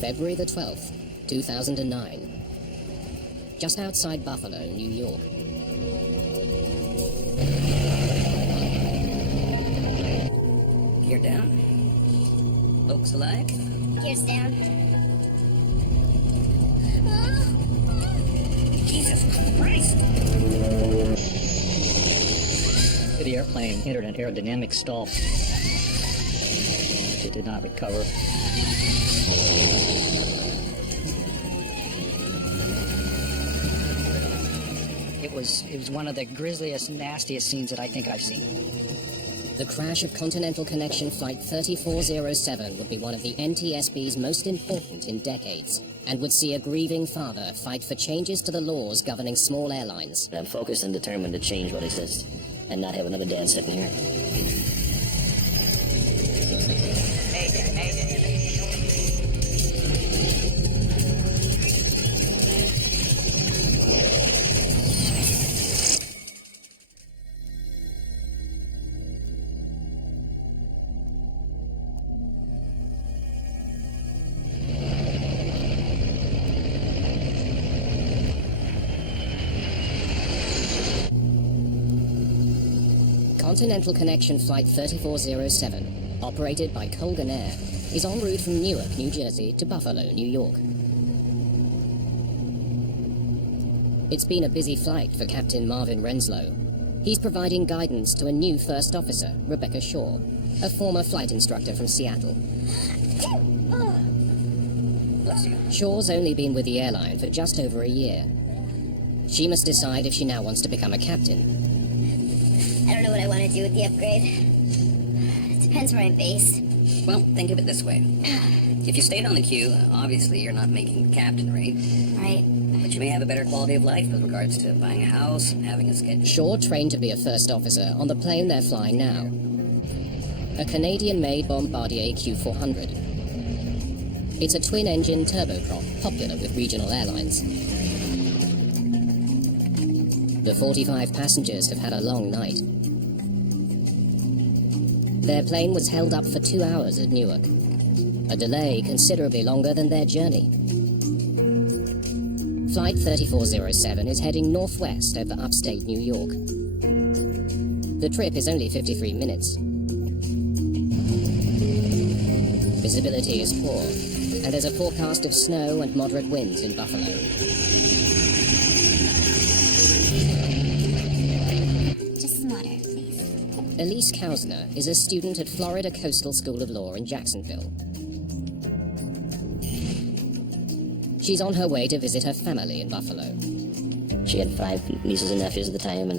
February the 12th, 2009. Just outside Buffalo, New York. Gear down. Folks alive? Gears down. Jesus Christ! The airplane entered an aerodynamic stall. It did not recover. It was one of the grisliest, nastiest scenes that I think I've seen. The crash of Continental Connection Flight 3407 would be one of the NTSB's most important in decades, and would see a grieving father fight for changes to the laws governing small airlines. I'm focused and determined to change what exists, and not have another dad sitting here. Mayday, Mayday. Continental Connection Flight 3407, operated by Colgan Air, is en route from Newark, New Jersey to Buffalo, New York. It's been a busy flight for Captain Marvin Renslow. He's providing guidance to a new first officer, Rebecca Shaw, a former flight instructor from Seattle. Shaw's only been with the airline for just over a year. She must decide if she now wants to become a captain. I don't know what I want to do with the upgrade. It depends where I'm based. Well, think of it this way. If you stayed on the queue, obviously you're not making captain rate. Right. But you may have a better quality of life with regards to buying a house and having a schedule. Shaw trained to be a first officer on the plane they're flying now. A Canadian-made Bombardier Q400. It's a twin-engine turboprop, popular with regional airlines. The 45 passengers have had a long night. Their plane was held up for 2 hours at Newark, a delay considerably longer than their journey. Flight 3407 is heading northwest over upstate New York. The trip is only 53 minutes. Visibility is poor, and there's a forecast of snow and moderate winds in Buffalo. Elise Kausner is a student at Florida Coastal School of Law in Jacksonville. She's on her way to visit her family in Buffalo. She had 5 nieces and nephews at the time,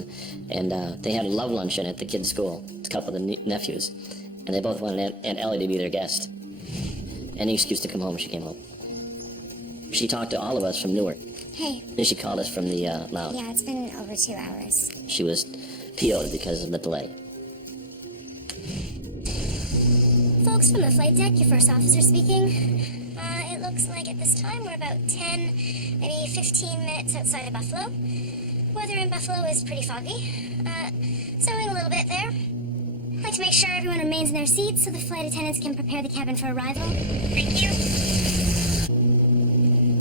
and they had a love luncheon at the kids' school. It's a couple of the nephews, and they both wanted Aunt Ellie to be their guest. Any excuse to come home, she came home. She talked to all of us from Newark. Hey. And she called us from the lounge. Yeah, it's been over 2 hours. She was PO'd because of the delay. Folks from the flight deck, your first officer speaking. It looks like at this time we're about 10, maybe 15 minutes outside of Buffalo. Weather in Buffalo is pretty foggy. Snowing a little bit there. I'd like to make sure everyone remains in their seats so the flight attendants can prepare the cabin for arrival. Thank you.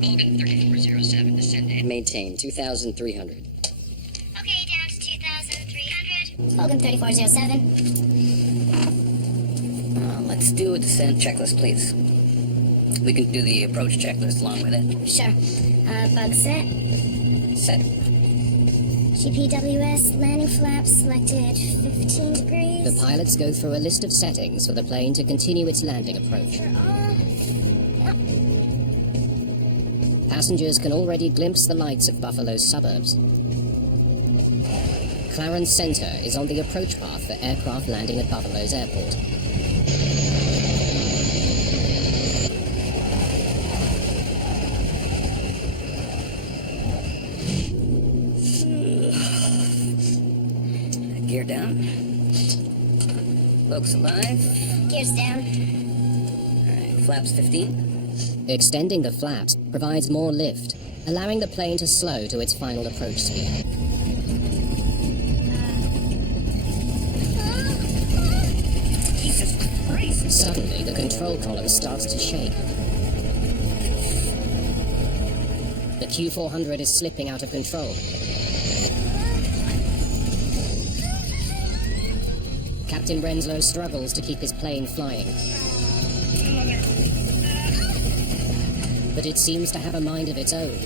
Colgan 3407, descend. Maintain 2,300. Okay, down to 2,300. Colgan 3407. Let's do a descent checklist, please. We can do the approach checklist along with it. Sure. Bug set. Set. GPWS landing flaps selected 15 degrees. The pilots go through a list of settings for the plane to continue its landing approach. Passengers can already glimpse the lights of Buffalo's suburbs. Clarence Center is on the approach path for aircraft landing at Buffalo's airport. Gear down. Folks alive. Gears down. Alright, flaps 15. Extending the flaps provides more lift, allowing the plane to slow to its final approach speed. Jesus Christ! Suddenly, the control column starts to shake. Q400 is slipping out of control. Captain Renslow struggles to keep his plane flying. But it seems to have a mind of its own.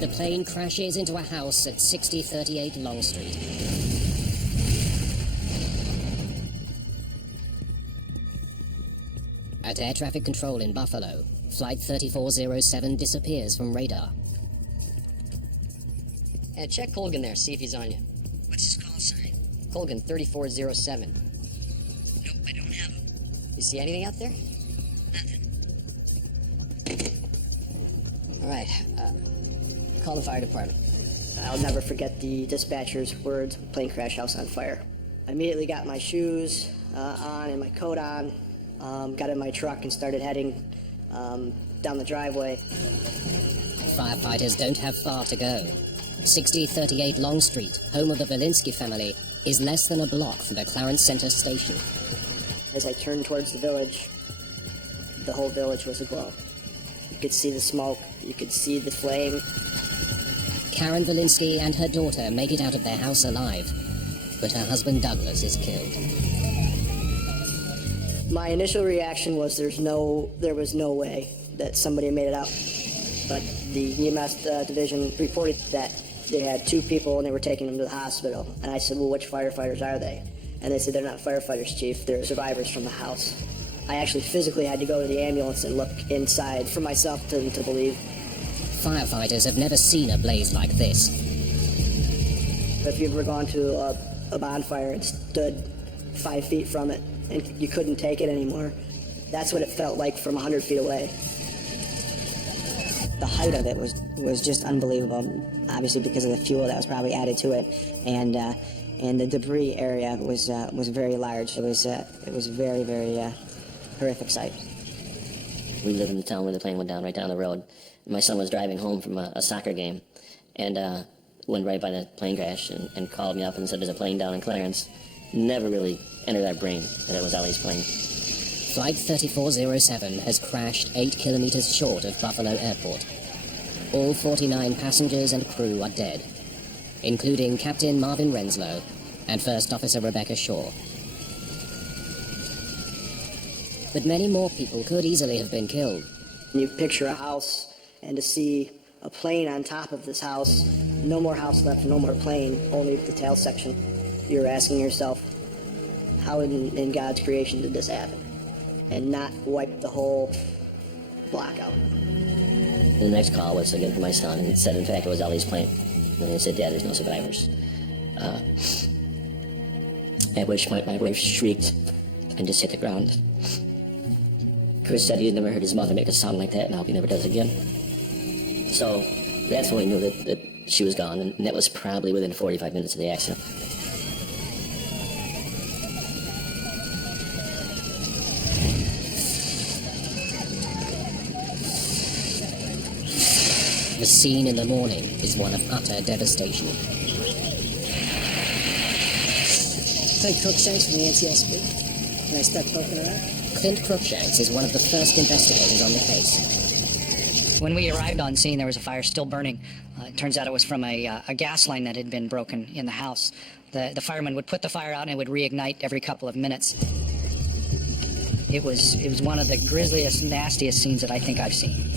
The plane crashes into a house at 6038 Long Street. At air traffic control in Buffalo, Flight 3407 disappears from radar. Check Colgan there, see if he's on you. What's his call sign? Colgan 3407. Nope, I don't have him. You see anything out there? Nothing. All right. Call the fire department. I'll never forget the dispatcher's words, plane crash, house on fire. I immediately got my shoes on and my coat on, got in my truck and started heading down the driveway. Firefighters don't have far to go. 6038 Long Street, home of the Valinsky family, is less than a block from the Clarence Center station. As I turned towards the village, the whole village was aglow. You could see the smoke, you could see the flame. Karen Valinsky and her daughter make it out of their house alive, but her husband Douglas is killed. My initial reaction was there was no way that somebody made it out. But the EMS division reported that they had 2 people and they were taking them to the hospital. And I said, well, which firefighters are they? And they said, they're not firefighters, Chief, they're survivors from the house. I actually physically had to go to the ambulance and look inside for myself to believe. Firefighters have never seen a blaze like this. If you've ever gone to a bonfire and stood 5 feet from it and you couldn't take it anymore, that's what it felt like from 100 feet away. The height of it was just unbelievable, obviously because of the fuel that was probably added to it, and the debris area was very large. It was a very, very horrific sight. We live in the town where the plane went down, right down the road. My son was driving home from a soccer game and went right by the plane crash and called me up and said there's a plane down in Clarence. Never really entered our brain that it was Ellie's plane. Flight 3407 has crashed 8 kilometers short of Buffalo Airport. All 49 passengers and crew are dead, including Captain Marvin Renslow and First Officer Rebecca Shaw. But many more people could easily have been killed. You picture a house, and to see a plane on top of this house, no more house left, no more plane, only the tail section. You're asking yourself, how in God's creation did this happen? And not wipe the whole block out. The next call was again from my son, and it said, in fact, it was Ellie's plane. And he said, Dad, there's no survivors. At which point my wife shrieked and just hit the ground. Chris said he'd never heard his mother make a sound like that, and I hope he never does again. So that's when we knew that she was gone, and that was probably within 45 minutes of the accident. The scene in the morning is one of utter devastation. Clint Crookshanks from the NTSB. Can I start poking around? Clint Crookshanks is one of the first investigators on the case. When we arrived on scene, there was a fire still burning. It turns out it was from a gas line that had been broken in the house. The fireman would put the fire out and it would reignite every couple of minutes. It was one of the grisliest, nastiest scenes that I think I've seen.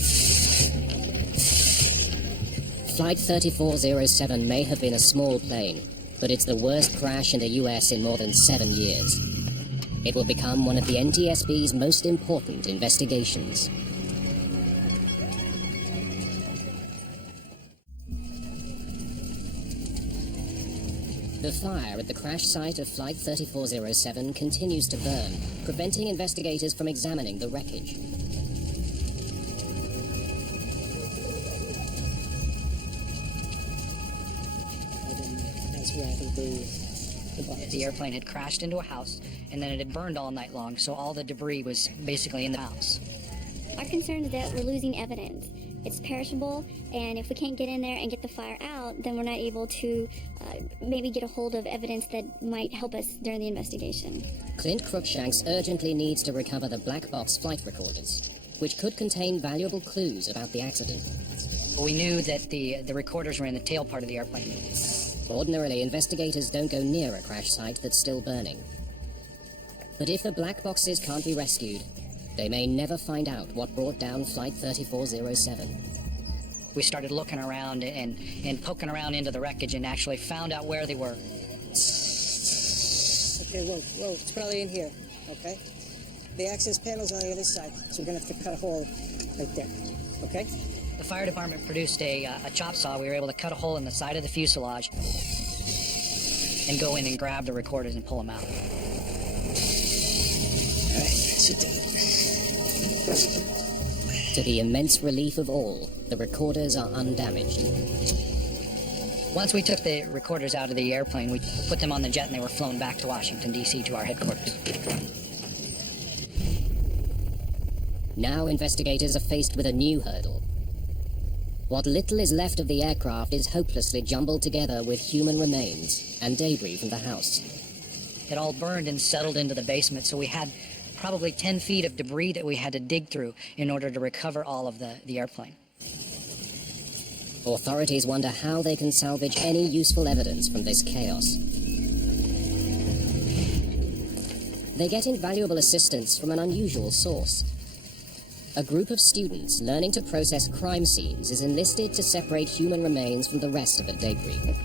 Flight 3407 may have been a small plane, but it's the worst crash in the US in more than 7 years. It will become one of the NTSB's most important investigations. The The fire at the crash site of Flight 3407 continues to burn, preventing investigators from examining the wreckage. That's where I think the airplane had crashed into a house, and then it had burned all night long, so all the debris was basically in the house. Our concern is that we're losing evidence. It's perishable, and if we can't get in there and get the fire out, then we're not able to maybe get a hold of evidence that might help us during the investigation. Clint Cruikshanks urgently needs to recover the black box flight recorders, which could contain valuable clues about the accident. We knew that the recorders were in the tail part of the airplane. Ordinarily, investigators don't go near a crash site that's still burning. But if the black boxes can't be rescued, they may never find out what brought down Flight 3407. We started looking around and poking around into the wreckage and actually found out where they were. Okay, whoa, it's probably in here, okay? The access panel's on the other side, so we're gonna have to cut a hole right there, okay? The fire department produced a chop saw. We were able to cut a hole in the side of the fuselage and go in and grab the recorders and pull them out. All right, sit down. To the immense relief of all, the recorders are undamaged. Once we took the recorders out of the airplane, we put them on the jet and they were flown back to Washington, D.C. to our headquarters. Now investigators are faced with a new hurdle. What little is left of the aircraft is hopelessly jumbled together with human remains and debris from the house. It all burned and settled into the basement, so we had probably 10 feet of debris that we had to dig through in order to recover all of the airplane. Authorities wonder how they can salvage any useful evidence from this chaos. They get invaluable assistance from an unusual source. A group of students learning to process crime scenes is enlisted to separate human remains from the rest of the debris.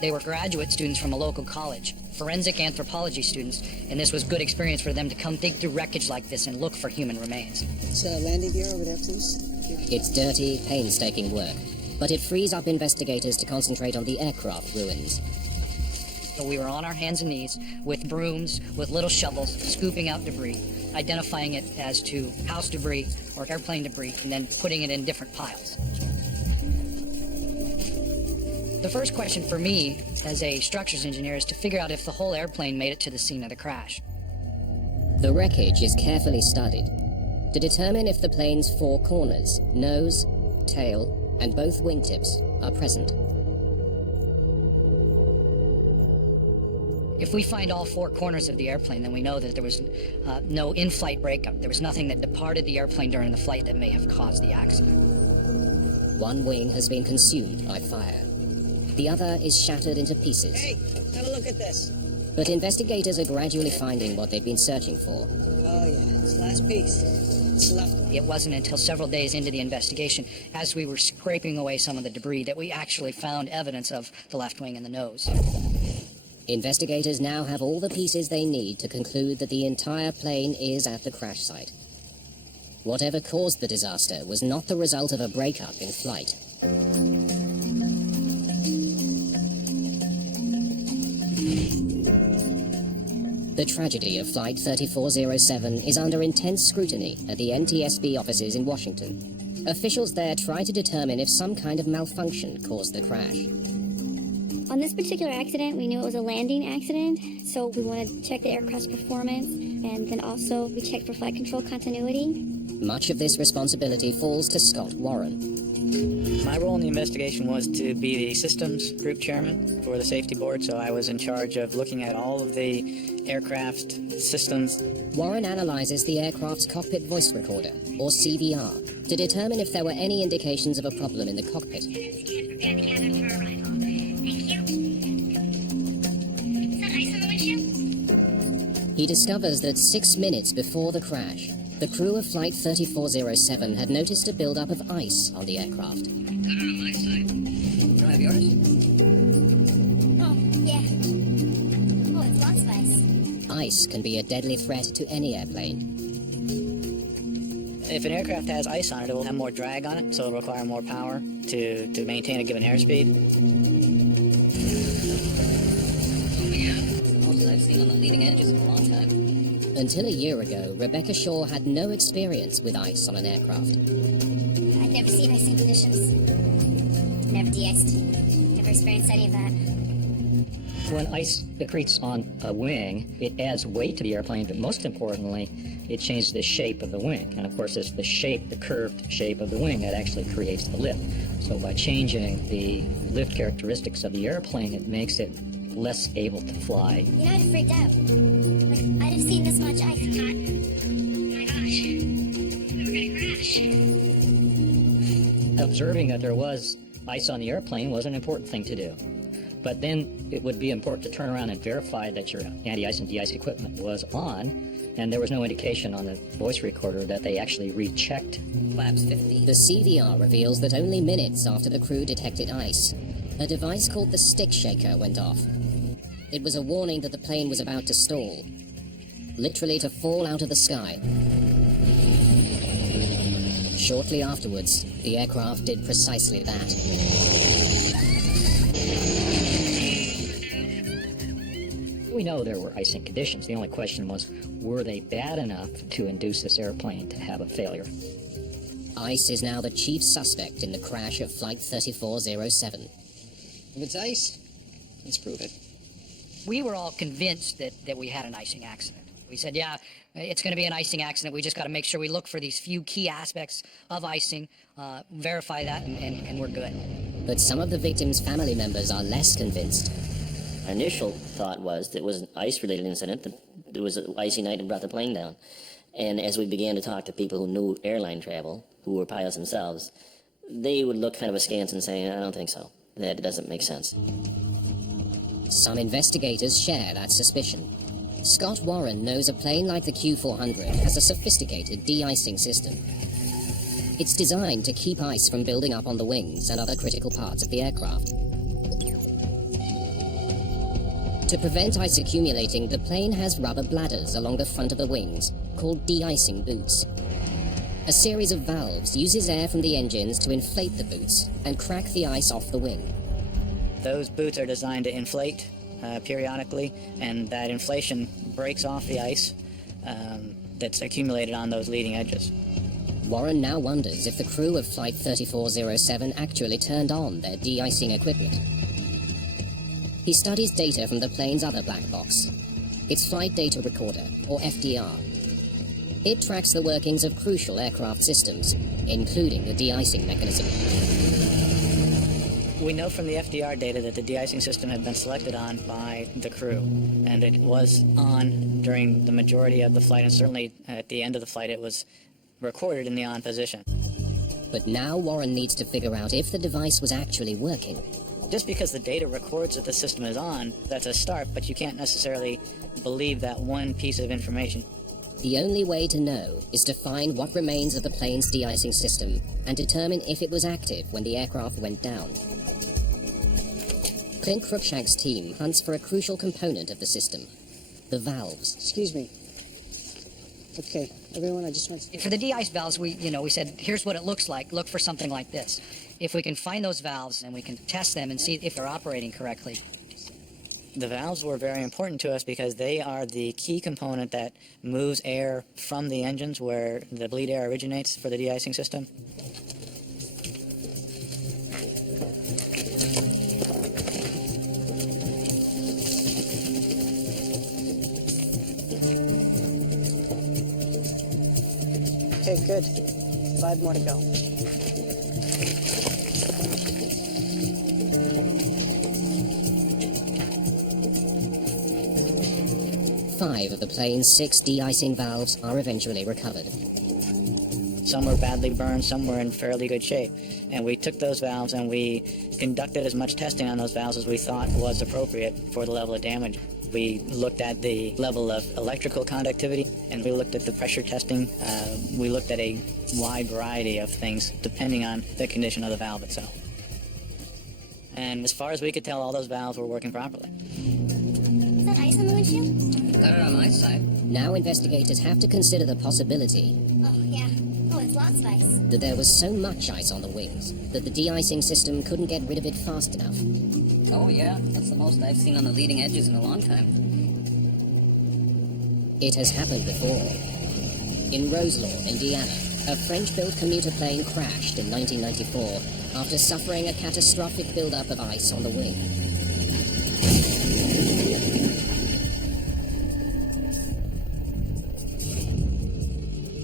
They were graduate students from a local college, forensic anthropology students, and this was good experience for them to come dig through wreckage like this and look for human remains. It's landing gear over there, please. It's dirty, painstaking work, but it frees up investigators to concentrate on the aircraft ruins. So we were on our hands and knees with brooms, with little shovels, scooping out debris, identifying it as to house debris or airplane debris, and then putting it in different piles. The first question for me as a structures engineer is to figure out if the whole airplane made it to the scene of the crash. The wreckage is carefully studied to determine if the plane's four corners, nose, tail, and both wingtips, are present. If we find all four corners of the airplane, then we know that there was no in-flight breakup. There was nothing that departed the airplane during the flight that may have caused the accident. One wing has been consumed by fire. The other is shattered into pieces. Hey, have a look at this. But investigators are gradually finding what they've been searching for. Oh yeah, this last piece. It's left. It wasn't until several days into the investigation, as we were scraping away some of the debris, that we actually found evidence of the left wing and the nose. Investigators now have all the pieces they need to conclude that the entire plane is at the crash site. Whatever caused the disaster was not the result of a breakup in flight. The tragedy of Flight 3407 is under intense scrutiny at the NTSB offices in Washington. Officials there try to determine if some kind of malfunction caused the crash. On this particular accident, we knew it was a landing accident, so we wanted to check the aircraft's performance, and then also we checked for flight control continuity. Much of this responsibility falls to Scott Warren. My role in the investigation was to be the systems group chairman for the safety board, so I was in charge of looking at all of the aircraft systems. Warren analyzes the aircraft's cockpit voice recorder, or CVR, to determine if there were any indications of a problem in the cockpit. Prepare the cabin for arrival. Thank you. Is that ice on the windshield? He discovers that 6 minutes before the crash, the crew of Flight 3407 had noticed a buildup of ice on the aircraft. Got it on my side. Do I have yours? Oh, yeah. Oh, it's lots of ice. Ice can be a deadly threat to any airplane. If an aircraft has ice on it, it will have more drag on it, so it'll require more power to maintain a given airspeed. Until a year ago, Rebecca Shaw had no experience with ice on an aircraft. I'd never seen icing conditions. Never de-iced. Never experienced any of that. When ice accretes on a wing, it adds weight to the airplane, but most importantly, it changes the shape of the wing. And of course, it's the shape, the curved shape of the wing that actually creates the lift. So by changing the lift characteristics of the airplane, it makes it less able to fly. You know, I'd have freaked out. Like, I'd have seen this much ice. Oh my gosh. We were gonna crash. Observing that there was ice on the airplane was an important thing to do. But then it would be important to turn around and verify that your anti-ice and de-ice equipment was on, and there was no indication on the voice recorder that they actually rechecked. Flaps 50. The CVR reveals that only minutes after the crew detected ice, a device called the stick shaker went off. It was a warning that the plane was about to stall, literally to fall out of the sky. Shortly afterwards, the aircraft did precisely that. We know there were icing conditions. The only question was, were they bad enough to induce this airplane to have a failure? Ice is now the chief suspect in the crash of Flight 3407. If it's ice, let's prove it. We were all convinced that we had an icing accident. We said, yeah, it's going to be an icing accident. We just got to make sure we look for these few key aspects of icing, verify that, and we're good. But some of the victims' family members are less convinced. Our initial thought was that it was an ice-related incident, that it was an icy night and brought the plane down. And as we began to talk to people who knew airline travel, who were pilots themselves, they would look kind of askance and say, I don't think so. That doesn't make sense. Some investigators share that suspicion. Scott Warren knows a plane like the Q400 has a sophisticated de-icing system. It's designed to keep ice from building up on the wings and other critical parts of the aircraft. To prevent ice accumulating, the plane has rubber bladders along the front of the wings, called de-icing boots. A series of valves uses air from the engines to inflate the boots and crack the ice off the wing. Those boots are designed to inflate periodically, and that inflation breaks off the ice that's accumulated on those leading edges. Warren now wonders if the crew of Flight 3407 actually turned on their de-icing equipment. He studies data from the plane's other black box, its Flight Data Recorder, or FDR. It tracks the workings of crucial aircraft systems, including the de-icing mechanism. We know from the FDR data that the de-icing system had been selected on by the crew, and it was on during the majority of the flight, and certainly at the end of the flight it was recorded in the on position. But now Warren needs to figure out if the device was actually working. Just because the data records that the system is on, that's a start, but you can't necessarily believe that one piece of information. The only way to know is to find what remains of the plane's de-icing system and determine if it was active when the aircraft went down. Clint Cruikshank's team hunts for a crucial component of the system, the valves. Excuse me. Okay, everyone, I just want to... For the de-ice valves, we said, here's what it looks like. Look for something like this. If we can find those valves and we can test them and see if they're operating correctly. The valves were very important to us because they are the key component that moves air from the engines where the bleed air originates for the de-icing system. Okay, good. 5 more to go. Five of the plane's 6 de-icing valves are eventually recovered. Some were badly burned, some were in fairly good shape. And we took those valves and we conducted as much testing on those valves as we thought was appropriate for the level of damage. We looked at the level of electrical conductivity, and we looked at the pressure testing. We looked at a wide variety of things depending on the condition of the valve itself. And as far as we could tell, all those valves were working properly. Is that ice on the windshield? Got it on my side. Now investigators have to consider the possibility Oh, yeah. Oh, it's lots of ice. that there was so much ice on the wings that the de-icing system couldn't get rid of it fast enough. Oh, yeah. That's the most I've seen on the leading edges in a long time. It has happened before. In Roselawn, Indiana, a French-built commuter plane crashed in 1994 after suffering a catastrophic buildup of ice on the wing.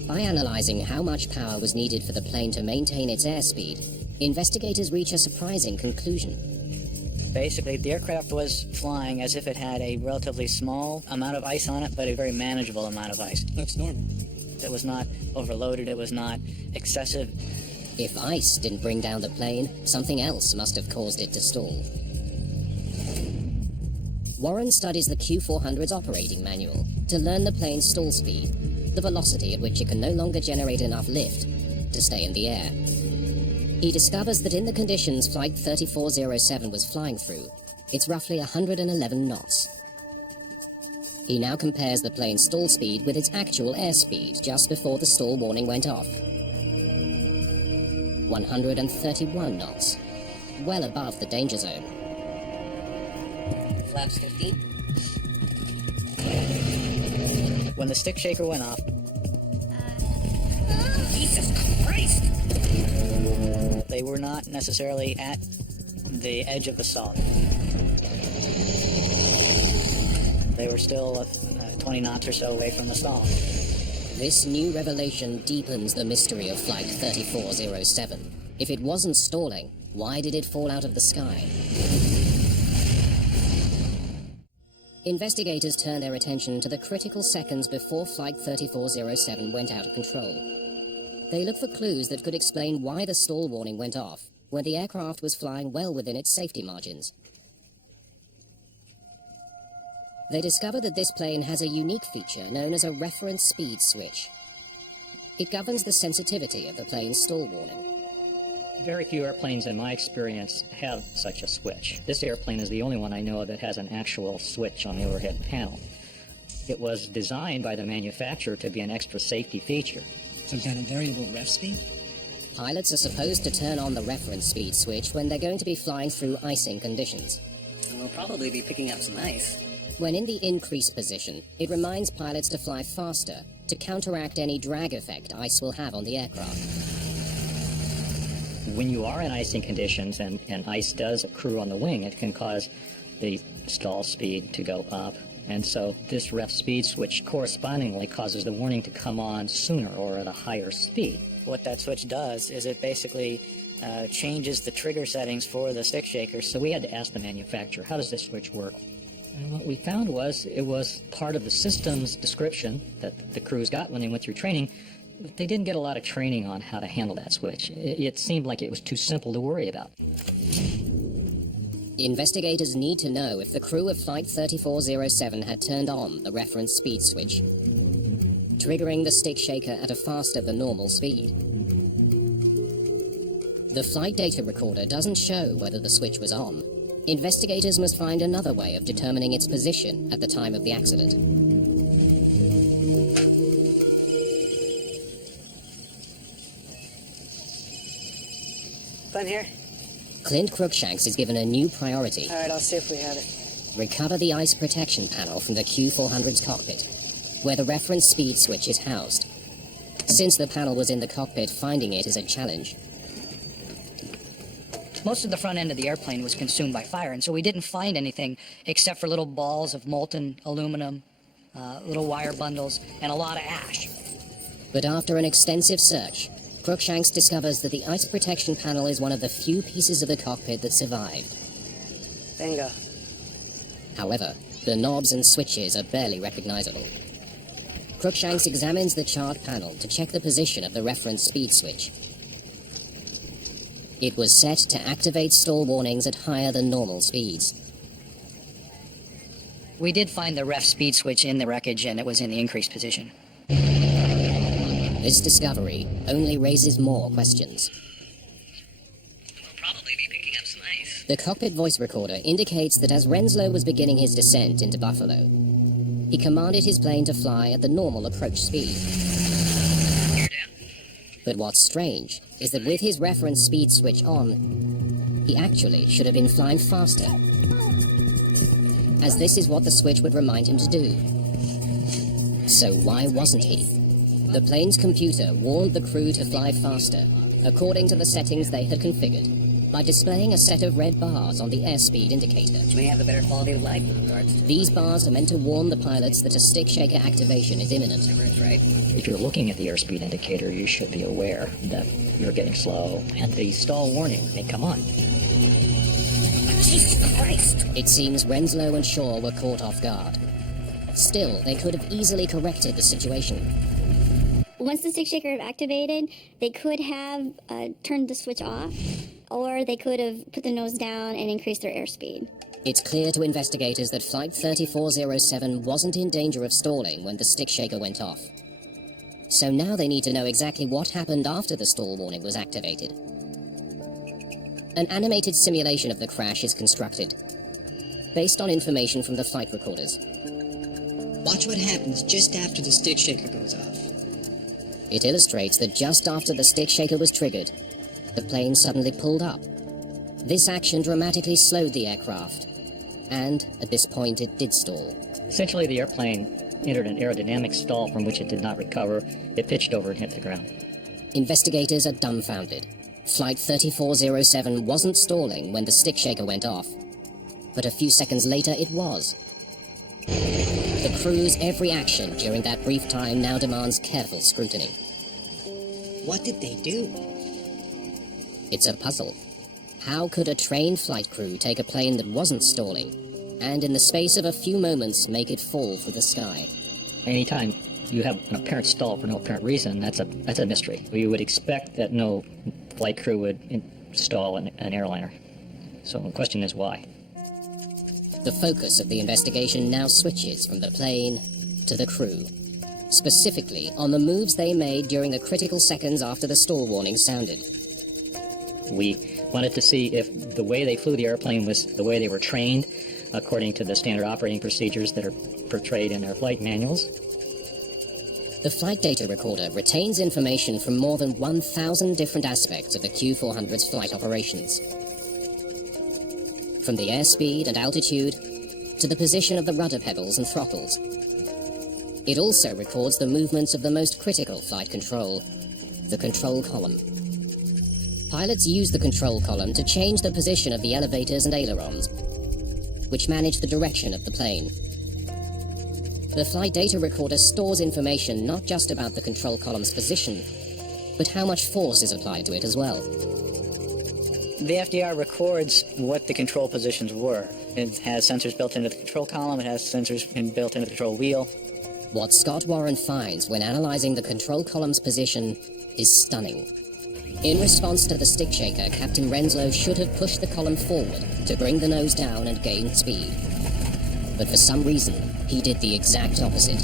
By analyzing how much power was needed for the plane to maintain its airspeed, investigators reach a surprising conclusion. Basically, the aircraft was flying as if it had a relatively small amount of ice on it, but a very manageable amount of ice. That's normal. It was not overloaded, it was not excessive. If ice didn't bring down the plane, something else must have caused it to stall. Warren studies the Q400's operating manual to learn the plane's stall speed, the velocity at which it can no longer generate enough lift to stay in the air. He discovers that in the conditions Flight 3407 was flying through, it's roughly 111 knots. He now compares the plane's stall speed with its actual airspeed just before the stall warning went off. 131 knots, well above the danger zone. Flaps 15. When the stick shaker went off, Jesus Christ! they were not necessarily at the edge of the stall. They were still 20 knots or so away from the stall. This new revelation deepens the mystery of Flight 3407. If it wasn't stalling, why did it fall out of the sky? Investigators turn their attention to the critical seconds before Flight 3407 went out of control. They look for clues that could explain why the stall warning went off when the aircraft was flying well within its safety margins. They discover that this plane has a unique feature known as a reference speed switch. It governs the sensitivity of the plane's stall warning. Very few airplanes in my experience have such a switch. This airplane is the only one I know that has an actual switch on the overhead panel. It was designed by the manufacturer to be an extra safety feature. Some kind of variable ref speed? Pilots are supposed to turn on the reference speed switch when they're going to be flying through icing conditions. We'll probably be picking up some ice. When in the increased position, it reminds pilots to fly faster to counteract any drag effect ice will have on the aircraft. When you are in icing conditions and ice does accrue on the wing, it can cause the stall speed to go up. And so this ref speed switch correspondingly causes the warning to come on sooner or at a higher speed. What that switch does is it basically changes the trigger settings for the stick shaker. So we had to ask the manufacturer, how does this switch work? And what we found was it was part of the system's description that the crews got when they went through training. But they didn't get a lot of training on how to handle that switch. It seemed like it was too simple to worry about. Investigators need to know if the crew of Flight 3407 had turned on the reference speed switch, triggering the stick shaker at a faster than normal speed. The flight data recorder doesn't show whether the switch was on. Investigators must find another way of determining its position at the time of the accident. Fun here? Clint Crookshanks is given a new priority. All right, I'll see if we have it. Recover the ice protection panel from the Q400's cockpit, where the reference speed switch is housed. Since the panel was in the cockpit, finding it is a challenge. Most of the front end of the airplane was consumed by fire, and so we didn't find anything except for little balls of molten aluminum, little wire bundles, and a lot of ash. But after an extensive search, Crookshanks discovers that the ice protection panel is one of the few pieces of the cockpit that survived. Bingo. However, the knobs and switches are barely recognizable. Crookshanks examines the charred panel to check the position of the reference speed switch. It was set to activate stall warnings at higher than normal speeds. We did find the ref speed switch in the wreckage, and it was in the increased position. This discovery only raises more questions. We'll probably be picking up some ice. The cockpit voice recorder indicates that as Renslow was beginning his descent into Buffalo, he commanded his plane to fly at the normal approach speed. You're down. But what's strange is that with his reference speed switch on, he actually should have been flying faster, as this is what the switch would remind him to do. So why wasn't he? The plane's computer warned the crew to fly faster, according to the settings they had configured, by displaying a set of red bars on the airspeed indicator. Which may have a better quality of life with regards to... These bars are meant to warn the pilots that a stick shaker activation is imminent. That's right. If you're looking at the airspeed indicator, you should be aware that you're getting slow, and the stall warning may come on. Jesus Christ! It seems Renslow and Shaw were caught off guard. Still, they could have easily corrected the situation. Once the stick shaker had activated, they could have turned the switch off, or they could have put the nose down and increased their airspeed. It's clear to investigators that Flight 3407 wasn't in danger of stalling when the stick shaker went off. So now they need to know exactly what happened after the stall warning was activated. An animated simulation of the crash is constructed, based on information from the flight recorders. Watch what happens just after the stick shaker goes off. It illustrates that just after the stick shaker was triggered, the plane suddenly pulled up. This action dramatically slowed the aircraft, and at this point it did stall. Essentially, the airplane entered an aerodynamic stall from which it did not recover. It pitched over and hit the ground. Investigators are dumbfounded. Flight 3407 wasn't stalling when the stick shaker went off, but a few seconds later it was. The crew's every action during that brief time now demands careful scrutiny. What did they do? It's a puzzle. How could a trained flight crew take a plane that wasn't stalling, and in the space of a few moments make it fall through the sky? Anytime you have an apparent stall for no apparent reason, that's a mystery. You would expect that no flight crew would install an airliner. So the question is why? The focus of the investigation now switches from the plane to the crew, specifically on the moves they made during the critical seconds after the stall warning sounded. We wanted to see if the way they flew the airplane was the way they were trained, according to the standard operating procedures that are portrayed in their flight manuals. The flight data recorder retains information from more than 1,000 different aspects of the Q400's flight operations. From the airspeed and altitude to the position of the rudder pedals and throttles. It also records the movements of the most critical flight control, the control column. Pilots use the control column to change the position of the elevators and ailerons, which manage the direction of the plane. The flight data recorder stores information not just about the control column's position, but how much force is applied to it as well. The FDR records what the control positions were. It has sensors built into the control column, it has sensors built into the control wheel. What Scott Warren finds when analyzing the control column's position is stunning. In response to the stick shaker, Captain Renslow should have pushed the column forward to bring the nose down and gain speed. But for some reason, he did the exact opposite.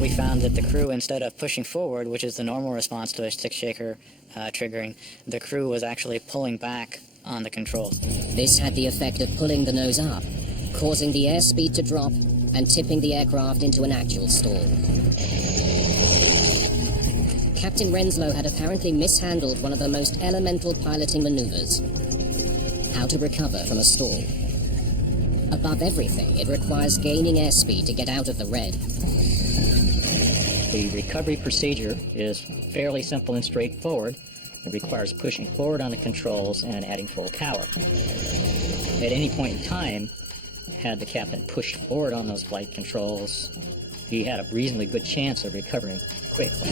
We found that the crew, instead of pushing forward, which is the normal response to a stick shaker triggering, the crew was actually pulling back on the controls. This had the effect of pulling the nose up, causing the airspeed to drop and tipping the aircraft into an actual stall. Captain Renslow had apparently mishandled one of the most elemental piloting maneuvers: how to recover from a stall. Above everything, it requires gaining airspeed to get out of the red. The recovery procedure is fairly simple and straightforward. It requires pushing forward on the controls and adding full power. At any point in time, had the captain pushed forward on those flight controls, he had a reasonably good chance of recovering quickly.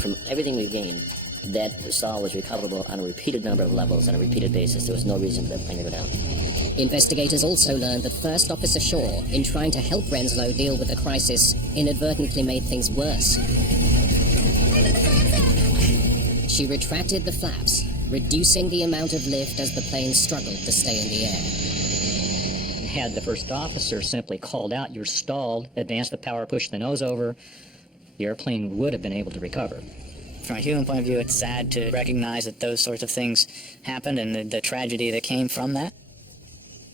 From everything we've gained, that stall was recoverable on a repeated number of levels on a repeated basis. There was no reason for that plane to go down. Investigators also learned that First Officer Shaw, in trying to help Renslow deal with the crisis, inadvertently made things worse. She retracted the flaps, reducing the amount of lift as the plane struggled to stay in the air. Had the first officer simply called out, "You're stalled," advanced the power, pushed the nose over, the airplane would have been able to recover. From a human point of view, it's sad to recognize that those sorts of things happened and the tragedy that came from that.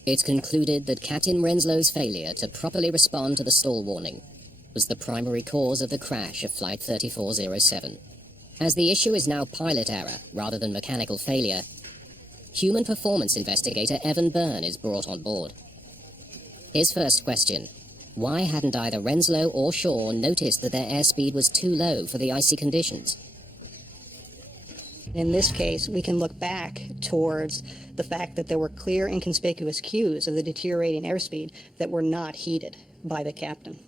It's concluded that Captain Renslow's failure to properly respond to the stall warning was the primary cause of the crash of Flight 3407. As the issue is now pilot error rather than mechanical failure, human performance investigator Evan Byrne is brought on board. His first question: Why hadn't either Renslow or Shaw noticed that their airspeed was too low for the icy conditions? In this case, we can look back towards the fact that there were clear and conspicuous cues of the deteriorating airspeed that were not heeded by the captain.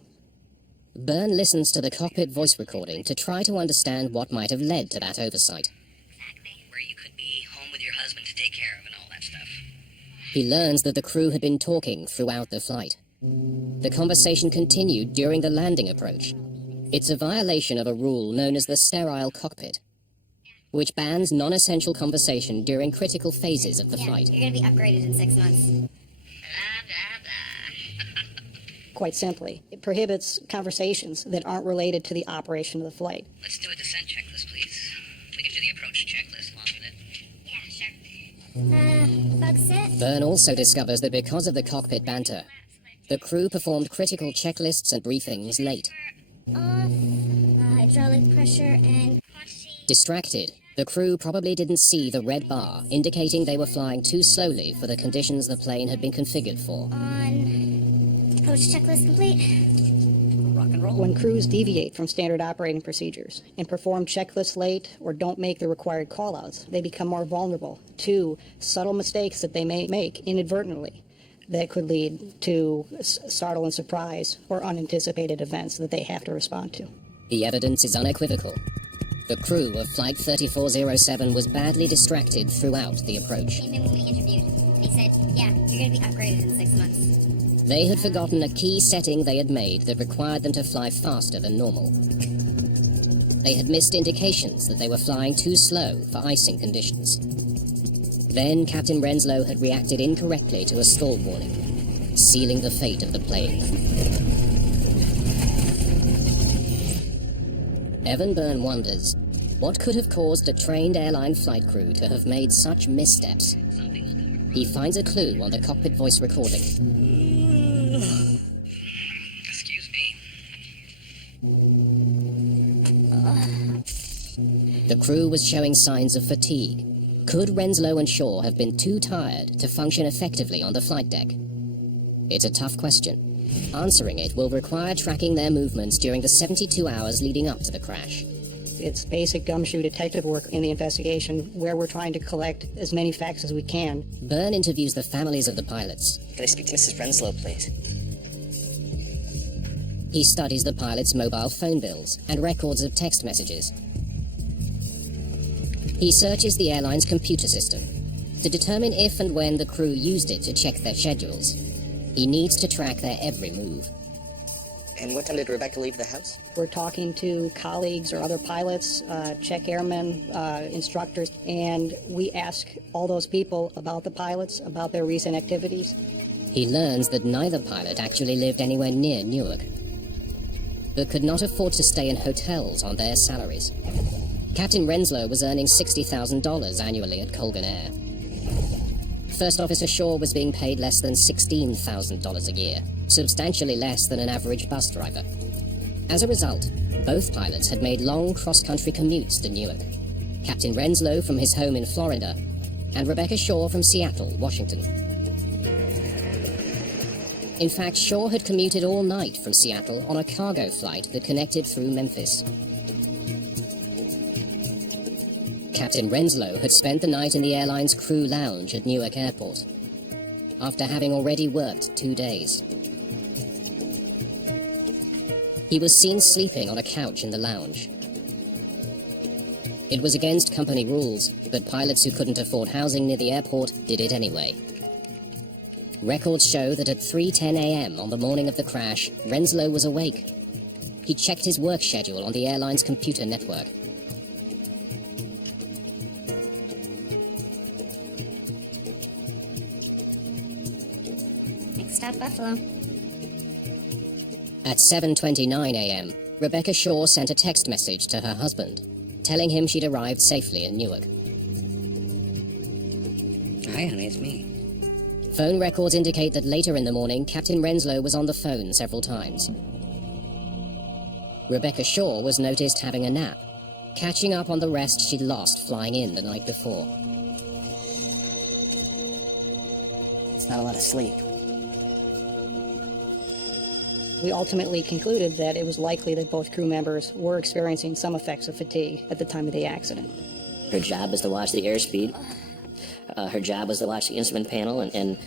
Byrne listens to the cockpit voice recording to try to understand what might have led to that oversight. Exactly. Where you could be home with your husband to take care of and all that stuff. He learns that the crew had been talking throughout the flight. The conversation continued during the landing approach. It's a violation of a rule known as the sterile cockpit, which bans non-essential conversation during critical phases of the flight. You're gonna be upgraded in 6 months. Quite simply, it prohibits conversations that aren't related to the operation of the flight. Let's do a descent checklist, please. We can do the approach checklist along with it. Yeah, sure. Bug set? Byrne also discovers that because of the cockpit banter, the crew performed critical checklists and briefings late. Off. Hydraulic pressure and quantity. Distracted, the crew probably didn't see the red bar indicating they were flying too slowly for the conditions the plane had been configured for. On. Approach checklist complete. Rock and roll. When crews deviate from standard operating procedures and perform checklists late or don't make the required callouts, they become more vulnerable to subtle mistakes that they may make inadvertently that could lead to startle and surprise or unanticipated events that they have to respond to. The evidence is unequivocal. The crew of Flight 3407 was badly distracted throughout the approach. Even when we interviewed, he said, yeah, you're gonna be upgraded in 6 months. They had forgotten a key setting they had made that required them to fly faster than normal. They had missed indications that they were flying too slow for icing conditions. Then Captain Renslow had reacted incorrectly to a stall warning, sealing the fate of the plane. Evan Byrne wonders, what could have caused a trained airline flight crew to have made such missteps? He finds a clue on the cockpit voice recording. Excuse me. The crew was showing signs of fatigue. Could Renslow and Shaw have been too tired to function effectively on the flight deck? It's a tough question. Answering it will require tracking their movements during the 72 hours leading up to the crash. It's basic gumshoe detective work in the investigation where we're trying to collect as many facts as we can. Byrne interviews the families of the pilots. Can I speak to Mrs. Renslow, please? He studies the pilots' mobile phone bills and records of text messages. He searches the airline's computer system to determine if and when the crew used it to check their schedules. He needs to track their every move. And what time did Rebecca leave the house? We're talking to colleagues or other pilots, check airmen, instructors, and we ask all those people about the pilots, about their recent activities. He learns that neither pilot actually lived anywhere near Newark, but could not afford to stay in hotels on their salaries. Captain Renslow was earning $60,000 annually at Colgan Air. First Officer Shaw was being paid less than $16,000 a year, substantially less than an average bus driver. As a result, both pilots had made long cross-country commutes to Newark. Captain Renslow from his home in Florida, and Rebecca Shaw from Seattle, Washington. In fact, Shaw had commuted all night from Seattle on a cargo flight that connected through Memphis. Captain Renslow had spent the night in the airline's crew lounge at Newark Airport, after having already worked 2 days. He was seen sleeping on a couch in the lounge. It was against company rules, but pilots who couldn't afford housing near the airport did it anyway. Records show that at 3:10 a.m. on the morning of the crash, Renslow was awake. He checked his work schedule on the airline's computer network. Next stop, Buffalo. At 7:29 a.m., Rebecca Shaw sent a text message to her husband, telling him she'd arrived safely in Newark. Hi, honey, it's me. Phone records indicate that later in the morning, Captain Renslow was on the phone several times. Rebecca Shaw was noticed having a nap, catching up on the rest she'd lost flying in the night before. It's not a lot of sleep. We ultimately concluded that it was likely that both crew members were experiencing some effects of fatigue at the time of the accident. Her job is to watch the airspeed. Her job was to watch the instrument panel, and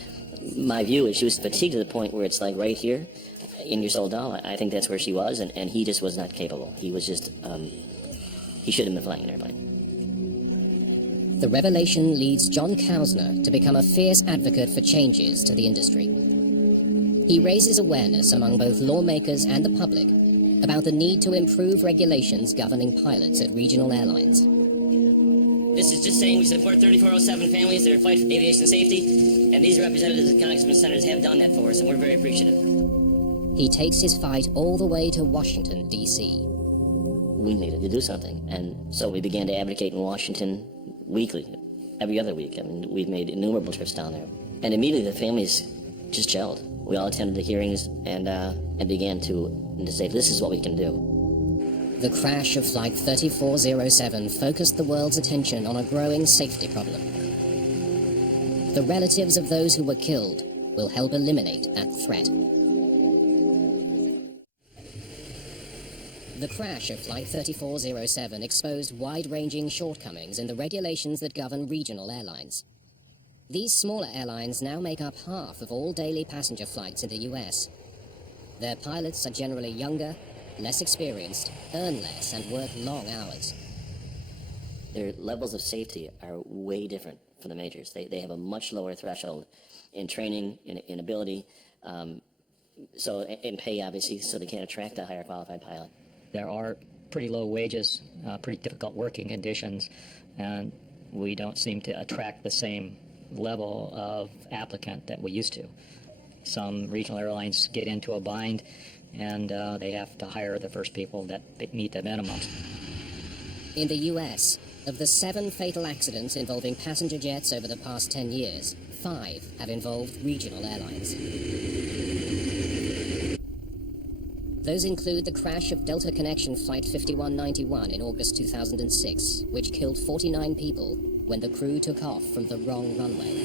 my view is she was fatigued to the point where it's like right here in your soldado. I think that's where she was, and he just was not capable. He was just, he shouldn't have been flying an airplane. The revelation leads John Kausner to become a fierce advocate for changes to the industry. He raises awareness among both lawmakers and the public about the need to improve regulations governing pilots at regional airlines. This is just saying we support 3407 families that are fighting for aviation safety, and these representatives and congressmen and senators have done that for us, and we're very appreciative. He takes his fight all the way to Washington, D.C. We needed to do something, and so we began to advocate in Washington weekly, every other week. I mean, we've made innumerable trips down there. And immediately the families just gelled. We all attended the hearings and began to say, this is what we can do. The crash of Flight 3407 focused the world's attention on a growing safety problem. The relatives of those who were killed will help eliminate that threat. The crash of Flight 3407 exposed wide-ranging shortcomings in the regulations that govern regional airlines. These smaller airlines now make up half of all daily passenger flights in the US. Their pilots are generally younger, less experienced, earn less, and work long hours. Their levels of safety are way different from the majors. They have a much lower threshold in training, in ability, so in pay, obviously, so they can attract a higher qualified pilot. There are pretty low wages, pretty difficult working conditions, and we don't seem to attract the same level of applicant that we used to. Some regional airlines get into a bind, and they have to hire the first people that meet the minimums. In the US, of the 7 fatal accidents involving passenger jets over the past 10 years, 5 have involved regional airlines. Those include the crash of Delta Connection Flight 5191 in August 2006, which killed 49 people when the crew took off from the wrong runway.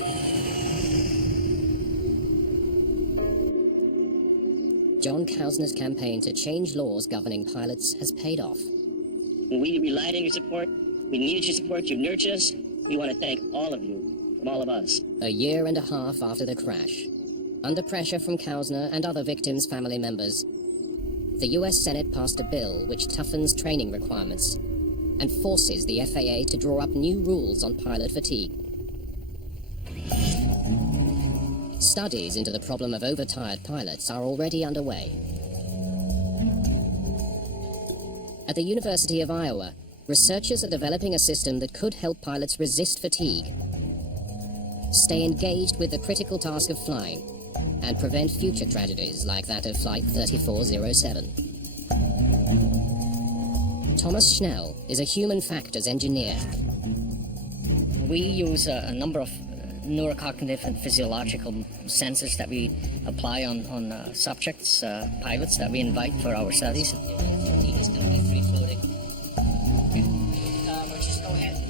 John Kausner's campaign to change laws governing pilots has paid off. We relied on your support. We needed your support. You've nurtured us. We want to thank all of you, from all of us. A year and a half after the crash, under pressure from Kausner and other victims' family members, the US Senate passed a bill which toughens training requirements and forces the FAA to draw up new rules on pilot fatigue. Studies into the problem of overtired pilots are already underway. At the University of Iowa, researchers are developing a system that could help pilots resist fatigue, stay engaged with the critical task of flying, and prevent future tragedies like that of Flight 3407. Thomas Schnell is a human factors engineer. We use a number of neurocognitive and physiological sensors that we apply on subjects, pilots that we invite for our studies.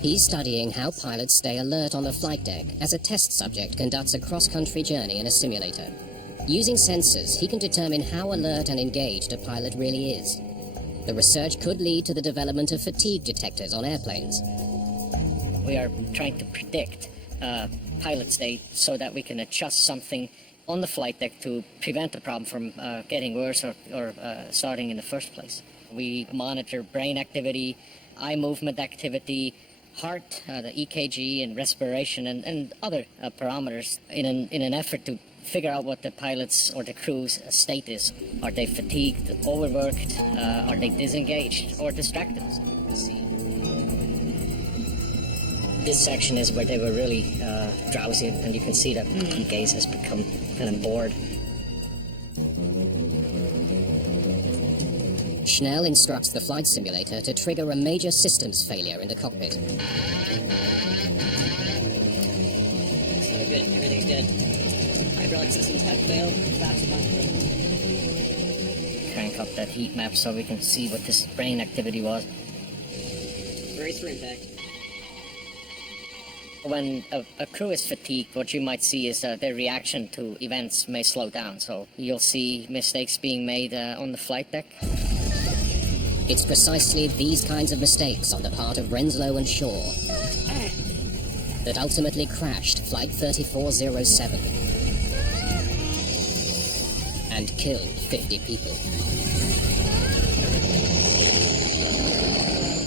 He's studying how pilots stay alert on the flight deck as a test subject conducts a cross-country journey in a simulator. Using sensors, he can determine how alert and engaged a pilot really is. The research could lead to the development of fatigue detectors on airplanes. We are trying to predict pilot state so that we can adjust something on the flight deck to prevent the problem from getting worse or starting in the first place. We monitor brain activity, eye movement activity, heart, the EKG, and respiration, and other parameters in an effort to figure out what the pilot's or the crew's state is. Are they fatigued, overworked, are they disengaged or distracted? This section is where they were really drowsy, and you can see that the gaze has become kind of bored. Schnell instructs the flight simulator to trigger a major systems failure in the cockpit. So good, everything's good. Hydraulic systems have failed. Crank up that heat map so we can see what this brain activity was. Brace for impact. When a crew is fatigued, what you might see is their reaction to events may slow down. So you'll see mistakes being made on the flight deck. It's precisely these kinds of mistakes on the part of Renslow and Shaw that ultimately crashed Flight 3407 and killed 50 people.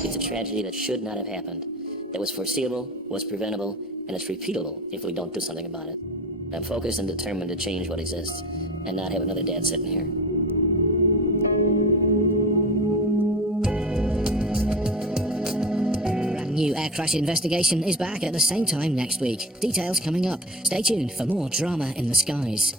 It's a tragedy that should not have happened, that was foreseeable, was preventable, and it's repeatable if we don't do something about it. I'm focused and determined to change what exists and not have another dad sitting here. Brand new air crash investigation is back at the same time next week. Details coming up. Stay tuned for more drama in the skies.